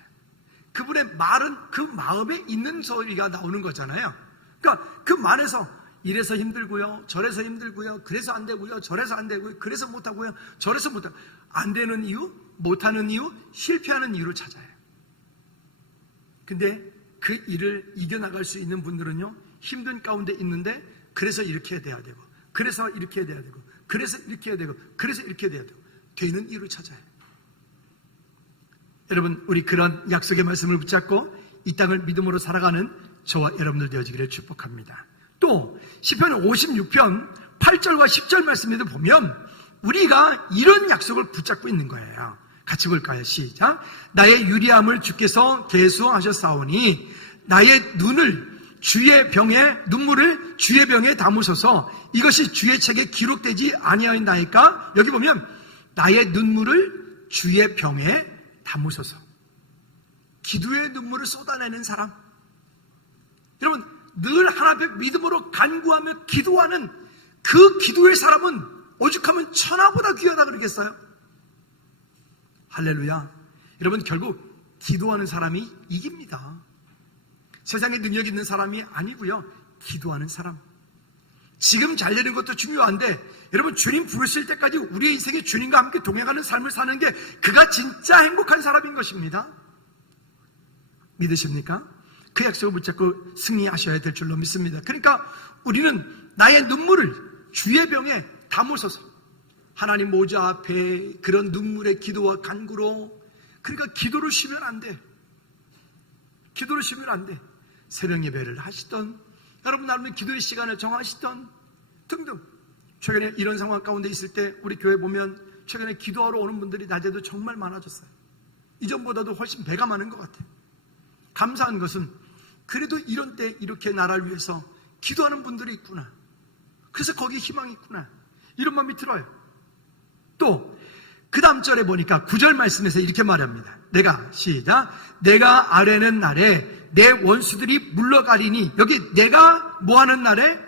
그분의 말은 그 마음에 있는 소리가 나오는 거잖아요. 그러니까 그 말에서 이래서 힘들고요, 저래서 힘들고요, 그래서 안 되고요, 저래서 안 되고요, 그래서 못하고요, 저래서 못하고, 안 되는 이유, 못하는 이유, 실패하는 이유를 찾아요. 근데 그 일을 이겨나갈 수 있는 분들은요, 힘든 가운데 있는데 그래서 이렇게 돼야 되고, 그래서 이렇게 돼야 되고, 그래서 이렇게 해야 되고, 그래서 이렇게 돼야 되고, 되는 이유를 찾아요. 여러분, 우리 그런 약속의 말씀을 붙잡고 이 땅을 믿음으로 살아가는 저와 여러분들 되어지기를 축복합니다. 또 시편 56편 8절과 10절 말씀에도 보면 우리가 이런 약속을 붙잡고 있는 거예요. 같이 볼까요? 시작. 나의 유리함을 주께서 계수하셨사오니 나의 눈물을 주의 병에 담으소서. 이것이 주의 책에 기록되지 아니하였나이까? 여기 보면 나의 눈물을 주의 병에 담으소서. 기도의 눈물을 쏟아내는 사람, 여러분 늘 하나님 앞에 믿음으로 간구하며 기도하는 그 기도의 사람은 오죽하면 천하보다 귀하다 그러겠어요? 할렐루야. 여러분, 결국 기도하는 사람이 이깁니다. 세상에 능력 있는 사람이 아니고요, 기도하는 사람. 지금 잘 되는 것도 중요한데 여러분 주님 부르실 때까지 우리의 인생에 주님과 함께 동행하는 삶을 사는 게 그가 진짜 행복한 사람인 것입니다. 믿으십니까? 그 약속을 붙잡고 승리하셔야 될 줄로 믿습니다. 그러니까 우리는 나의 눈물을 주의 병에 담으소서. 하나님 모자 앞에 그런 눈물의 기도와 간구로, 그러니까 기도를 쉬면 안 돼. 기도를 쉬면 안 돼. 새벽 예배를 하시던, 여러분 나름의 기도의 시간을 정하시던 등등. 최근에 이런 상황 가운데 있을 때 우리 교회 보면 최근에 기도하러 오는 분들이 낮에도 정말 많아졌어요. 이전보다도 훨씬 배가 많은 것 같아요. 감사한 것은 그래도 이런 때 이렇게 나라를 위해서 기도하는 분들이 있구나. 그래서 거기에 희망이 있구나. 이런 마음이 들어요. 또 그 다음 절에 보니까 9절 말씀에서 이렇게 말합니다. 내가 아뢰는 날에 내 원수들이 물러가리니, 여기 내가 뭐하는 날에?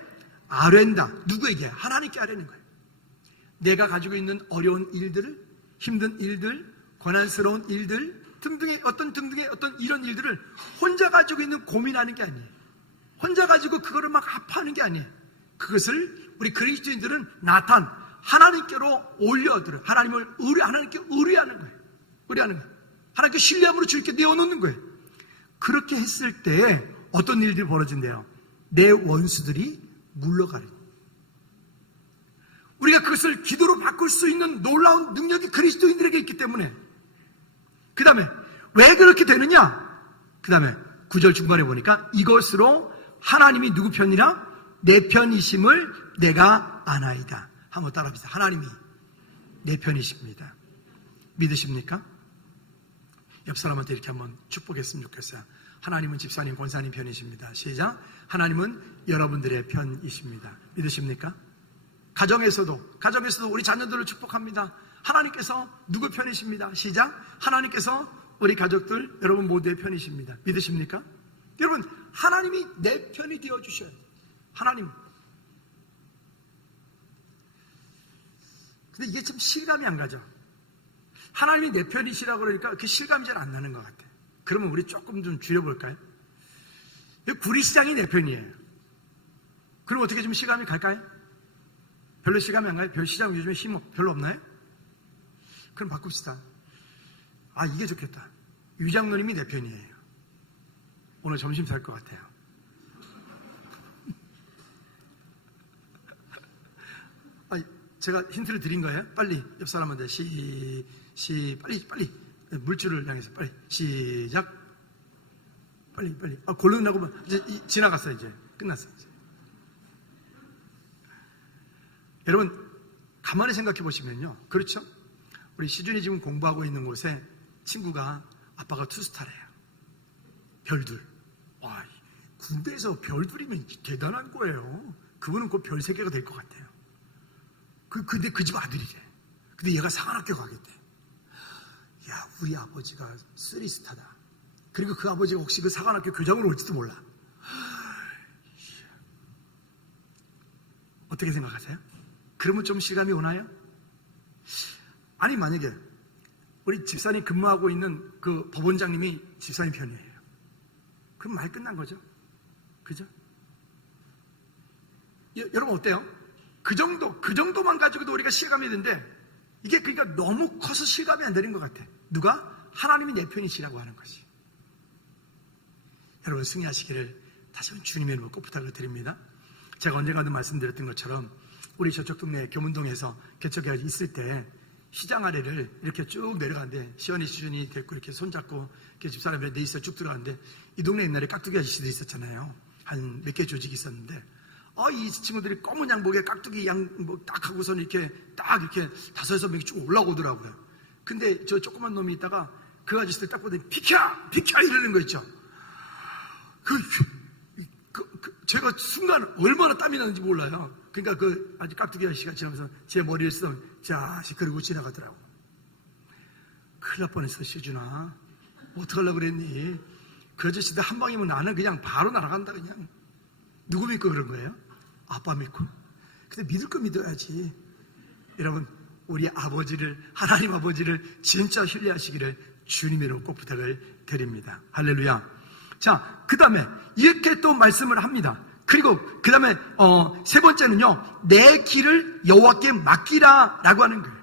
아뢰는다. 누구에게? 하나님께 아뢰는 거예요. 내가 가지고 있는 어려운 일들을, 힘든 일들, 고난스러운 일들 등등의 어떤 이런 일들을 혼자 가지고 있는 고민하는 게 아니에요. 혼자 가지고 그거를 막 아파하는 게 아니에요. 그것을 우리 그리스도인들은 하나님께로 올려들어. 하나님께 의뢰하는 거예요. 하나님께 신뢰함으로 주님께 내어놓는 거예요. 그렇게 했을 때 어떤 일들이 벌어진대요? 내 원수들이 물러가리. 우리가 그것을 기도로 바꿀 수 있는 놀라운 능력이 그리스도인들에게 있기 때문에. 그 다음에 왜 그렇게 되느냐? 그 다음에 9절 중반에 보니까 이것으로 하나님이 누구 편이라? 내 편이심을 내가 아나이다. 한번 따라합시다. 하나님이 내 편이십니다. 믿으십니까? 옆 사람한테 이렇게 한번 축복했으면 좋겠어요. 하나님은 집사님, 권사님 편이십니다. 시작. 하나님은 여러분들의 편이십니다. 믿으십니까? 가정에서도 우리 자녀들을 축복합니다. 하나님께서 누구 편이십니다. 시작. 하나님께서 우리 가족들, 여러분 모두의 편이십니다. 믿으십니까? 여러분, 하나님이 내 편이 되어주셔야 돼요. 하나님. 근데 이게 참 실감이 안 가죠. 하나님이 내 편이시라고 그러니까 그 실감이 잘 안 나는 것 같아요. 그러면 우리 조금 좀 줄여볼까요? 구리시장이 내 편이에요. 그럼 어떻게 좀 실감이 갈까요? 별로 실감이 안 가요? 별 시장 요즘에 힘 별로 없나요? 그럼 바꿉시다. 이게 좋겠다. 유장로님이 내 편이에요. 오늘 점심 살 것 같아요. 제가 힌트를 드린 거예요. 빨리 옆 사람한테 빨리 물줄을 향해서 빨리 시작. 빨리 고르느라고 이제 지나갔어요. 이제 끝났어요. 이제. 여러분 가만히 생각해 보시면요, 그렇죠? 우리 시준이 지금 공부하고 있는 곳에 친구가 아빠가 투스타래요. 별둘. 와, 군대에서 별둘이면 대단한 거예요. 그분은 곧 별 3개가 될 것 같아요. 근데 그 집 아들이래. 근데 얘가 상한학교 가겠대. 야, 우리 아버지가 3스타다. 그리고 그 아버지가 혹시 그 상한학교 교장으로 올지도 몰라. 어떻게 생각하세요? 그러면 좀 실감이 오나요? 아니, 만약에 우리 집사님 근무하고 있는 그 법원장님이 집사님 편이에요. 그럼 말 끝난 거죠. 그죠? 여러분 어때요? 그 정도만 가지고도 우리가 실감이 되는데, 이게 그러니까 너무 커서 실감이 안 되는 것 같아. 누가? 하나님이 내 편이시라고 하는 것이. 여러분 승리하시기를 다시 한번 주님의 이름으로 꼭 부탁을 드립니다. 제가 언젠가도 말씀드렸던 것처럼 우리 저쪽 동네 교문동에서 개척회가 있을 때 시장 아래를 이렇게 쭉 내려가는데, 시연이 시준이 됐고 이렇게 손잡고 이렇게 집사람이 넷이서 쭉 들어가는데, 이 동네 옛날에 깍두기 아저씨들이 있었잖아요. 한 몇 개 조직이 있었는데, 이 친구들이 검은 양복에 깍두기 딱 하고서는 이렇게 딱 이렇게 5-6명이 쭉 올라오더라고요. 근데 저 조그만 놈이 있다가 그 아저씨들 딱 보더니 비켜 이러는 거 있죠. 제가 순간 얼마나 땀이 나는지 몰라요. 그러니까 그 아주 깍두기 아저씨가 지나면서 제 머리를 쓰면 자식 그러고 지나가더라고. 큰일 날 뻔했어. 시준아, 어떡하려고 그랬니? 그 아저씨들 한 방이면 나는 그냥 바로 날아간다. 그냥 누구 믿고 그런 거예요? 아빠 믿고. 근데 믿을 거 믿어야지. 여러분, 우리 아버지를, 하나님 아버지를 진짜 신뢰하시기를 주님으로 꼭 부탁을 드립니다. 할렐루야. 자, 그 다음에 이렇게 또 말씀을 합니다. 그리고 그 다음에 세 번째는요, 내 길을 여호와께 맡기라 라고 하는 거예요.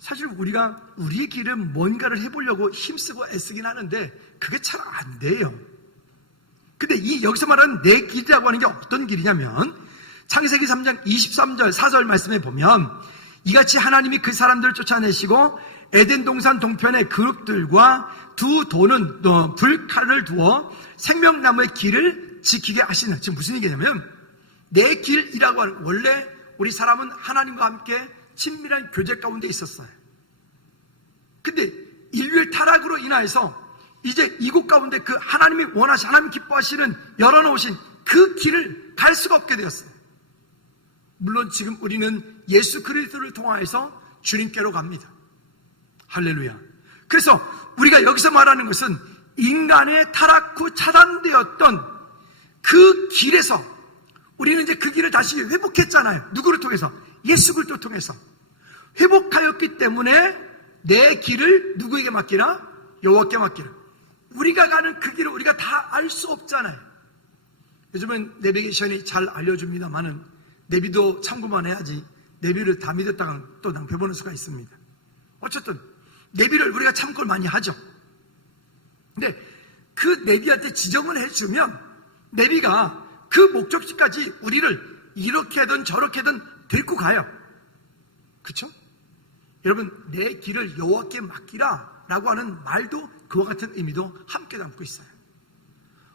사실 우리가 우리의 길을 뭔가를 해보려고 힘쓰고 애쓰긴 하는데 그게 잘 안 돼요. 근데 여기서 말하는 내 길이라고 하는 게 어떤 길이냐면, 창세기 3장 23절 4절 말씀에 보면 이같이 하나님이 그 사람들을 쫓아내시고 에덴 동산 동편의 그룹들과 두 도는 불칼을 두어 생명나무의 길을 지키게 하시는, 지금 무슨 얘기냐면 내 길이라고 하는, 원래 우리 사람은 하나님과 함께 친밀한 교제 가운데 있었어요. 근데 인류의 타락으로 인하여서 이제 이곳 가운데 그 하나님이 원하시는, 하나님 기뻐하시는 열어놓으신 그 길을 갈 수가 없게 되었어요. 물론 지금 우리는 예수 그리스도를 통하여서 주님께로 갑니다. 할렐루야. 그래서 우리가 여기서 말하는 것은 인간의 타락 후 차단되었던 그 길에서 우리는 이제 그 길을 다시 회복했잖아요. 누구를 통해서? 예수 그리스도를 통해서 회복하였기 때문에 내 길을 누구에게 맡기라? 여호와께 맡기라. 우리가 가는 그 길을 우리가 다 알 수 없잖아요. 요즘은 내비게이션이 잘 알려줍니다만은 내비도 참고만 해야지 내비를 다 믿었다가 또 낭패보는 수가 있습니다. 어쨌든 내비를 우리가 참고를 많이 하죠. 근데 그 내비한테 지정을 해주면 내비가 그 목적지까지 우리를 이렇게든 저렇게든 데리고 가요. 그렇죠? 여러분, 내 길을 여호와께 맡기라 라고 하는 말도 그와 같은 의미도 함께 담고 있어요.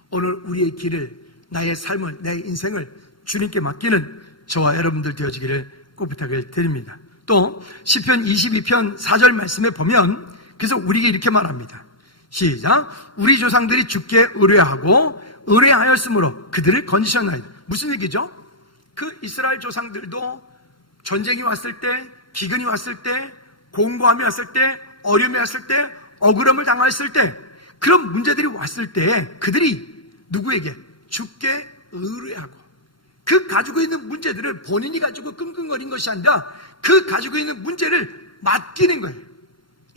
오늘 우리의 길을, 나의 삶을, 내 인생을 주님께 맡기는 저와 여러분들 되어지기를 꼭 부탁을 드립니다. 또 시편 22편 4절 말씀에 보면 그래서 우리에게 이렇게 말합니다. 시작. 우리 조상들이 주께 의뢰하고 의뢰하였으므로 그들을 건지셨나이다. 무슨 얘기죠? 그 이스라엘 조상들도 전쟁이 왔을 때, 기근이 왔을 때, 공고함이 왔을 때, 어려움이 왔을 때, 억울함을 당했을 때, 그런 문제들이 왔을 때 그들이 누구에게? 주께 의뢰하고, 그 가지고 있는 문제들을 본인이 가지고 끙끙거린 것이 아니라 그 가지고 있는 문제를 맡기는 거예요.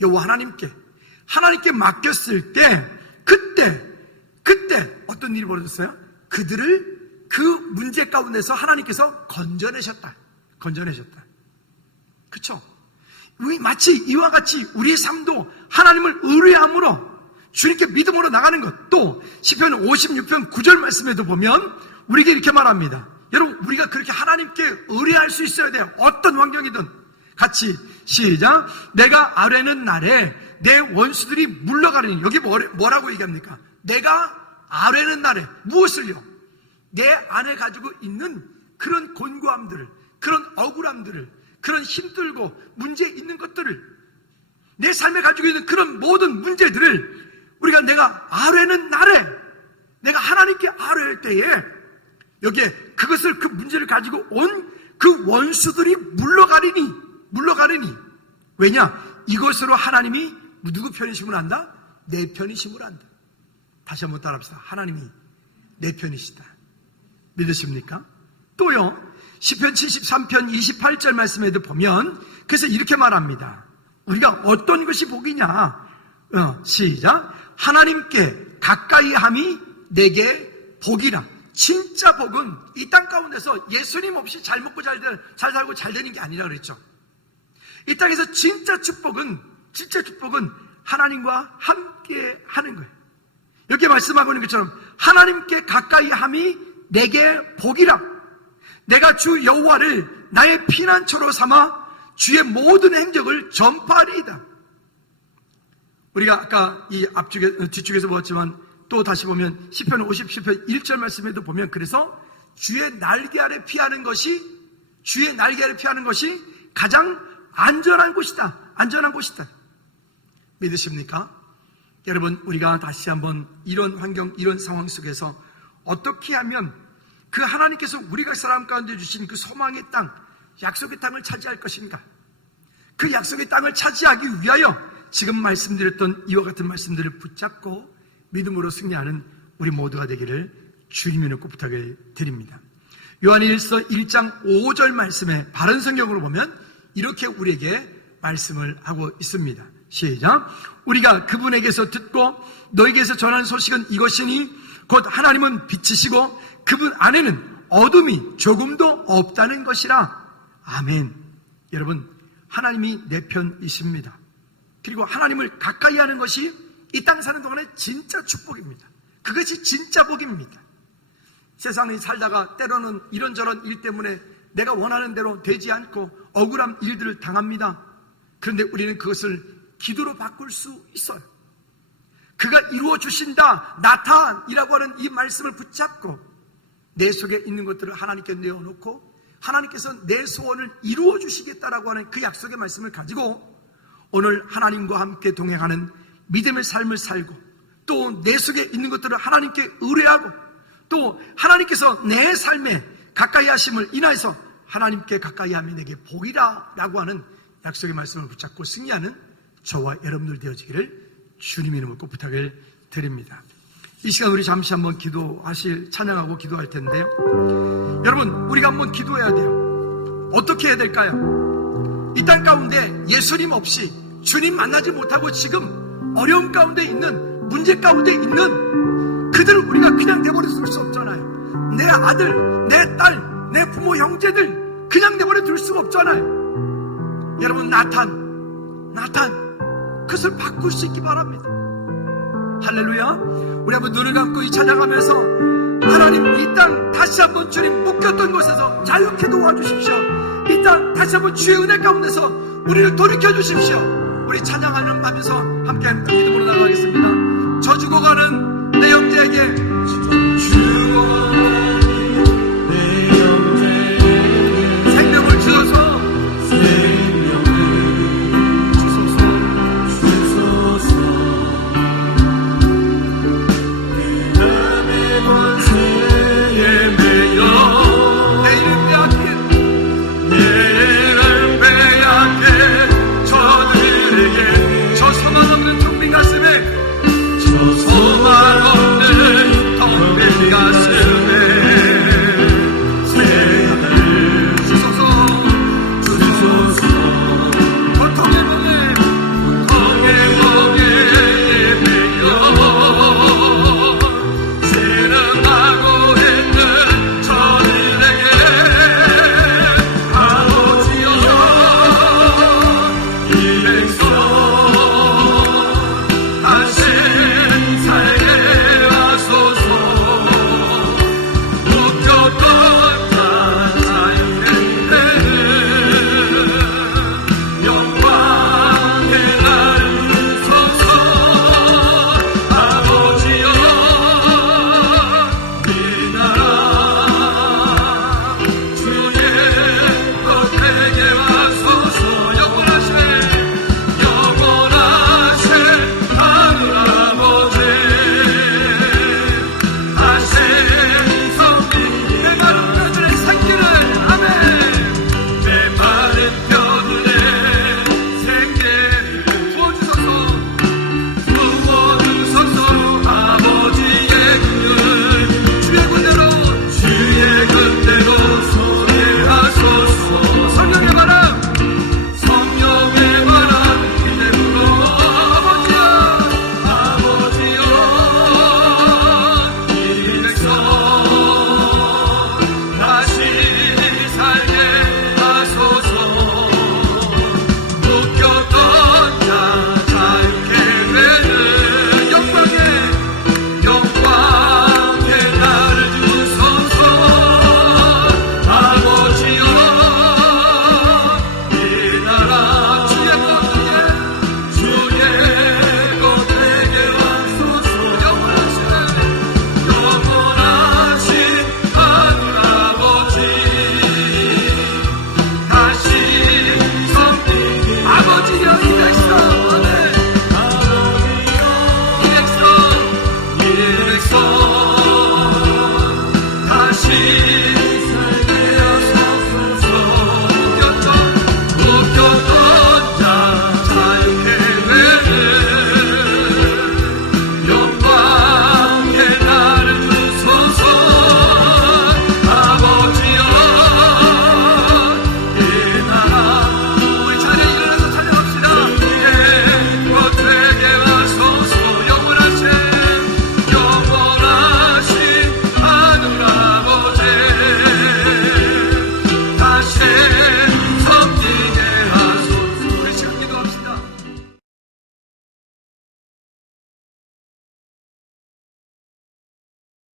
여호와 하나님께 맡겼을 때 그때 어떤 일이 벌어졌어요? 그들을 그 문제 가운데서 하나님께서 건져내셨다. 그렇죠? 마치 이와 같이 우리의 삶도 하나님을 의뢰함으로 주님께 믿음으로 나가는 것. 또 시편 56편 9절 말씀에도 보면 우리에게 이렇게 말합니다. 여러분, 우리가 그렇게 하나님께 의뢰할 수 있어야 돼요. 어떤 환경이든. 같이 시작. 내가 아뢰는 날에 내 원수들이 물러가리니. 여기 뭐라고 얘기합니까? 내가 아뢰는 날에 무엇을요? 내 안에 가지고 있는 그런 곤고함들을, 그런 억울함들을, 그런 힘들고 문제 있는 것들을, 내 삶에 가지고 있는 그런 모든 문제들을 내가 아뢰는 날에, 내가 하나님께 아뢰할 때에 여기에 그것을, 그 문제를 가지고 온 그 원수들이 물러가리니. 왜냐? 이것으로 하나님이 누구 편이심을 안다? 내 편이심을 안다. 다시 한번 따라합시다. 하나님이 내 편이시다. 믿으십니까? 또요, 시편 73편 28절 말씀에도 보면 그래서 이렇게 말합니다. 우리가 어떤 것이 복이냐? 시작. 하나님께 가까이 함이 내게 복이라. 진짜 복은 이 땅 가운데서 예수님 없이 잘 먹고 잘 살고 잘 되는 게 아니라 그랬죠. 이 땅에서 진짜 축복은 하나님과 함께 하는 거예요. 여기 말씀하고 있는 것처럼 하나님께 가까이 함이 내게 복이라. 내가 주 여호와를 나의 피난처로 삼아 주의 모든 행적을 전파하리이다. 우리가 아까 이 뒤쪽에서 보았지만 또 다시 보면 시편 50편 1절 말씀에도 보면 그래서 주의 날개 아래 피하는 것이 가장 안전한 곳이다. 믿으십니까? 여러분, 우리가 다시 한번 이런 환경, 이런 상황 속에서 어떻게 하면 그 하나님께서 우리가 사람 가운데 주신 그 소망의 땅, 약속의 땅을 차지할 것인가? 그 약속의 땅을 차지하기 위하여 지금 말씀드렸던 이와 같은 말씀들을 붙잡고 믿음으로 승리하는 우리 모두가 되기를 주님의 이름으로 부탁을 드립니다. 요한일서 1장 5절 말씀에 바른 성경으로 보면 이렇게 우리에게 말씀을 하고 있습니다. 시작. 우리가 그분에게서 듣고 너에게서 전한 소식은 이것이니 곧 하나님은 빛이시고 그분 안에는 어둠이 조금도 없다는 것이라. 아멘. 여러분, 하나님이 내 편이십니다. 그리고 하나님을 가까이 하는 것이 이 땅 사는 동안에 진짜 축복입니다. 그것이 진짜 복입니다. 세상에 살다가 때로는 이런저런 일 때문에 내가 원하는 대로 되지 않고 억울한 일들을 당합니다. 그런데 우리는 그것을 기도로 바꿀 수 있어요. 그가 이루어 주신다, 나타이라고 하는 이 말씀을 붙잡고 내 속에 있는 것들을 하나님께 내어놓고 하나님께서 내 소원을 이루어 주시겠다라고 하는 그 약속의 말씀을 가지고 오늘 하나님과 함께 동행하는 믿음의 삶을 살고 또 내 속에 있는 것들을 하나님께 의뢰하고 또 하나님께서 내 삶에 가까이 하심을 인하여서 하나님께 가까이 하면 내게 복이라 라고 하는 약속의 말씀을 붙잡고 승리하는 저와 여러분들 되어지기를 주님 이름으로 꼭 부탁을 드립니다. 이 시간 우리 잠시 한번 찬양하고 기도할 텐데요. 여러분, 우리가 한번 기도해야 돼요. 어떻게 해야 될까요? 이 땅 가운데 예수님 없이 주님 만나지 못하고 지금 어려움 가운데 있는, 문제 가운데 있는 그들을 우리가 그냥 내버려 둘 수 없잖아요. 내 아들, 내 딸, 내 부모, 형제들 그냥 내버려 둘 수가 없잖아요. 여러분, 나탄 그것을 바꿀 수 있기 바랍니다. 할렐루야. 우리 한번 눈을 감고 이 찬양하면서 하나님, 이 땅 다시 한번 주님 묶였던 곳에서 자유케 도와주십시오. 이 땅 다시 한번 주의 은혜 가운데서 우리를 돌이켜 주십시오. 우리 찬양하면서 함께하는 그 믿음으로 나가겠습니다. 저 죽어가는 내 형제에게 죽어